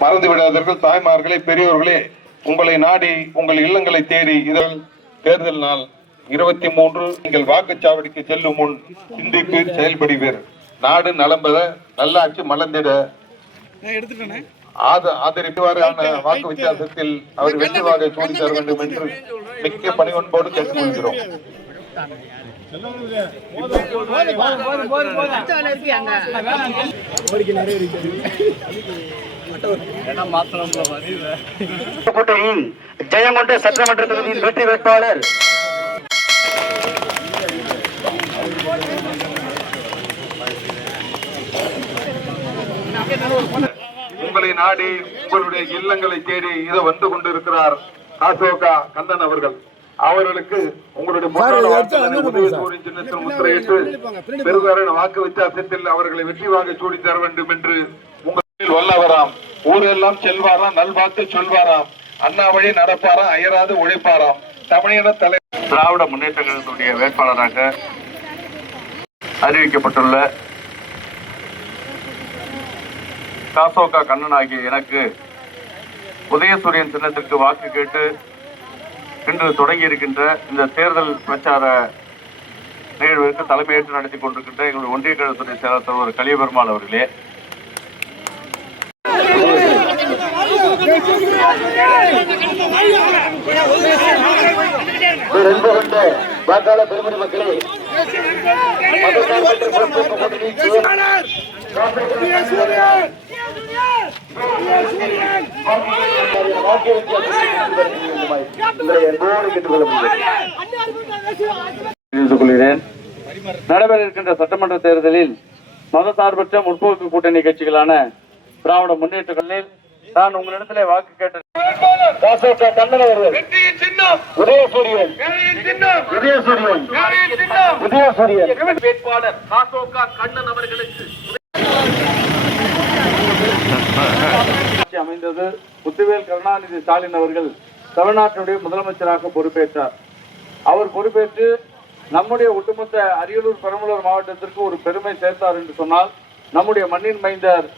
மறந்து விடாதீர்கள் தாய்மார்களே, பெரியோர்களே, உங்களை நாடி உங்கள் இல்லங்களை தேடி இதழ் தேர்தல் நாள் 23 நீங்கள் வாக்குச்சாவடிக்கு செல்லும் முன் சிந்திப்பு செயல்படுவீர். நாடு நலம்பெற நல்லாட்சி மலர்ந்திட ஆதரிப்பான வாக்கு வித்தியாசத்தில் அவர் வெற்றி வாகை சூடி தர வேண்டும் என்று மிக்க பணிவன்போடு கேட்டுக்கொள்கிறோம். கோட்டையின் ஜெயங்கொண்ட சட்டமன்ற தொகுதியின் வெற்றி வேட்பாளர் உங்களை நாடி உங்களுடைய இல்லங்களை தேடி இதை வந்து கொண்டிருக்கிறார் அசோகா கண்ணன் அவர்கள். அவர்களுக்கு உங்களுடைய உதயசூரியன் சின்னத்தில் முத்திரையிட்டு பெருவாரியான வாக்கு வித்தியாசத்தில் அவர்களை வெற்றி வாங்க சூடி தர வேண்டும் என்று உங்களில் வல்லவராம். ஊரெல்லாம் செல்வாராம், நல்வாக்கு சொல்வாராம், அண்ணா வழி நடப்பாராம், அயராது உழைப்பாராம். தமிழின தலை திராவிட முன்னேற்ற கழகத்துடைய வேட்பாளராக அறிவிக்கப்பட்டுள்ள அசோகா கண்ணன் ஆகிய எனக்கு உதயசூரியன் சின்னத்திற்கு வாக்கு கேட்டு இன்று தொடங்கி இருக்கின்ற இந்த தேர்தல் பிரச்சார நிகழ்விற்கு தலைமையேற்று நடத்தி கொண்டிருக்கின்ற எங்களுடைய ஒன்றிய கழகத்துறை செயலாளர் தலைவர் கலியபெருமாள் அவர்களே, வாக்காள பெருமதி மக்களே, நடைபெற இருக்கின்ற சட்டமன்ற தேர்தலில் மதசார்பற்ற முற்போக்கு கூட்டணி கட்சிகளான திராவிட முன்னேற்ற கழகத்தில் நான் உங்களிடத்திலே வாக்கு கேட்டேன். வேட்பாளர் அசோகா கண்ணன் அவர்களுக்கு அமைந்தது. முத்துவேல் கருணாநிதி ஸ்டாலின் அவர்கள் தமிழ்நாட்டினுடைய முதலமைச்சராக பொறுப்பேற்றார். அவர் பொறுப்பேற்று நம்முடைய ஒட்டுமொத்த அரியலூர் பெரம்பலூர் மாவட்டத்திற்கு ஒரு பெருமை சேர்த்தார் என்று சொன்னால் நம்முடைய மண்ணின் மைந்தர்